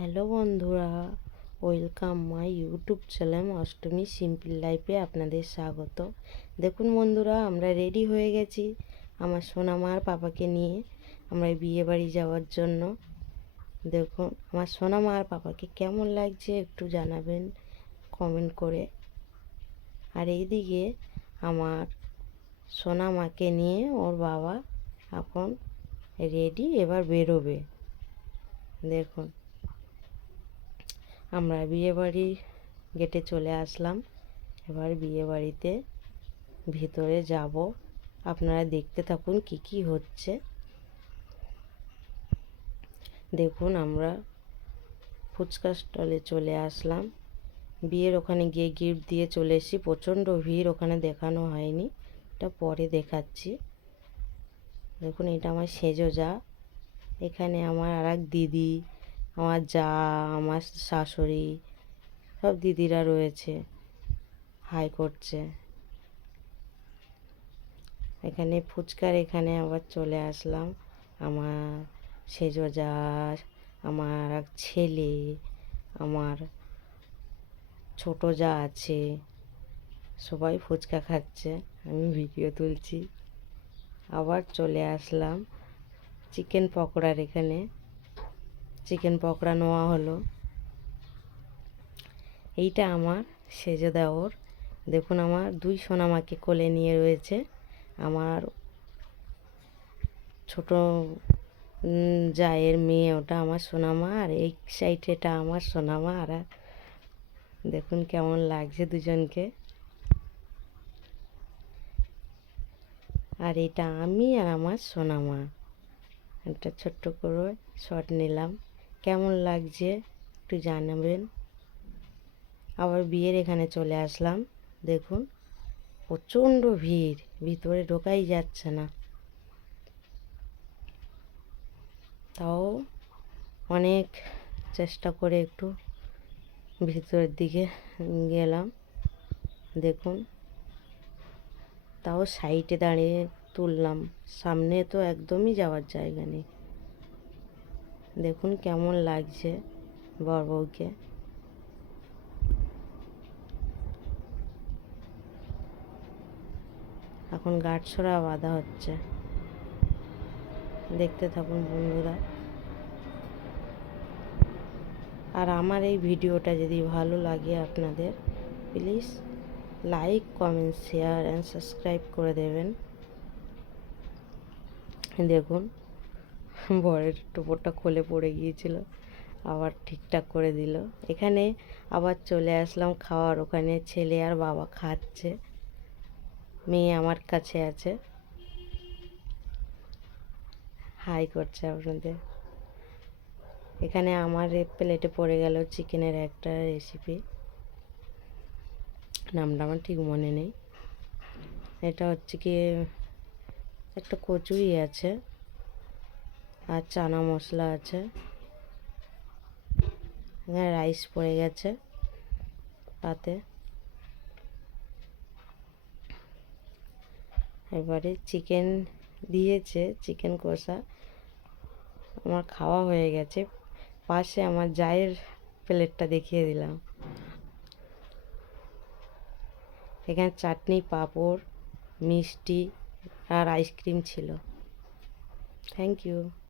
Hello বন্ধুরা, welcome my YouTube channel Ashtami simple লাইফে আপনাদের স্বাগত। দেখুন বন্ধুরা, আমরা রেডি হয়ে গেছি আমার সোনামার পাপাকে নিয়ে আমরা বিয়ে বাড়ি যাওয়ার জন্য। দেখুন আমার সোনামা আর পাপাকে কেমন লাগছে একটু জানাবেন কমেন্ট করে। আর এইদিকে আমার সোনামাকে নিয়ে ওর বাবা এখন রেডি, এবার বেরোবে। দেখুন আমরা বিয়েবাড়ির গেটে চলে আসলাম। এবার বিয়েবাড়িতে ভিতরে যাব, আপনারা দেখতে থাকুন কি কি হচ্ছে। দেখুন আমরা ফুচকা স্টলে চলে আসলাম। বিয়ের ওখানে গিয়ে গিফট দিয়ে চলে এসেছি। প্রচণ্ড ভিড়, ওখানে দেখানো হয়নি, এটা পরে দেখাচ্ছি। দেখুন এটা আমার সেজো যা, এখানে আমার আর এক দিদি, আমার যা, আমার শাশুড়ি, সব দিদিরা রয়েছে, হাই করছে। এখানে ফুচকার এখানে আবার চলে আসলাম। আমার সেজো যা, আমার এক ছেলে, আমার ছোট যা আছে, সবাই ফুচকা খাচ্ছে, আমি ভিডিও তুলছি। আবার চলে আসলাম চিকেন পকোড়ার এখানে, চিকেন পকোড়া নেওয়া হলো। এইটা আমার সেজো দেওর। দেখুন আমার দুই সোনামাকে কোলে নিয়ে রয়েছে। আমার ছোট জায়ের মেয়ে, ওটা আমার সোনামা, আর এই সাইডে এটা আমার সোনামা। আর দেখুন কেমন লাগছে দুজনকে। আর এটা আমি আর আমার সোনামা, একটা ছোট্ট করে শট নিলাম। কেমন লাগছে একটু জানাবেন। আবার বিয়ের এখানে চলে আসলাম। দেখুন প্রচণ্ড ভিড়, ভিতরে ঢোকাই যাচ্ছে না, তাও অনেক চেষ্টা করে একটু ভিতরের দিকে গেলাম। দেখুন তাও সাইডে দাঁড়িয়ে তুললাম, সামনে তো একদমই যাওয়ার জায়গা নেই। দেখুন কেমন লাগছে বর বউকে। এখন গাঁটছড়া বাঁধা হচ্ছে, দেখতে থাকুন বন্ধুরা। আর আমার এই ভিডিওটা যদি ভালো লাগে আপনাদের, please like, comment, share and subscribe করে দেবেন। দেখুন বরের টোপরটা খুলে পড়ে গিয়েছিল, আবার ঠিকঠাক করে দিল। এখানে আবার চলে আসলাম খাওয়ার ওখানে, ছেলে আর বাবা খাচ্ছে, মেয়ে আমার কাছে আছে, হাই করছে আপনাদের। এখানে আমার প্লেটে পড়ে গেল চিকেনের একটা রেসিপি, নামটা আমার ঠিক মনে নেই। এটা হচ্ছে কি একটা কচুরি আছে আর চানা মশলা আছে। এখানে রাইস পড়ে গেছে পাতে। এবারে চিকেন দিয়েছে, চিকেন কষা আমার খাওয়া হয়ে গেছে। পাশে আমার জায়ের প্লেটটা দেখিয়ে দিলাম। এখানে চাটনি, পাঁপড়, মিষ্টি আর আইসক্রিম ছিল। Thank you.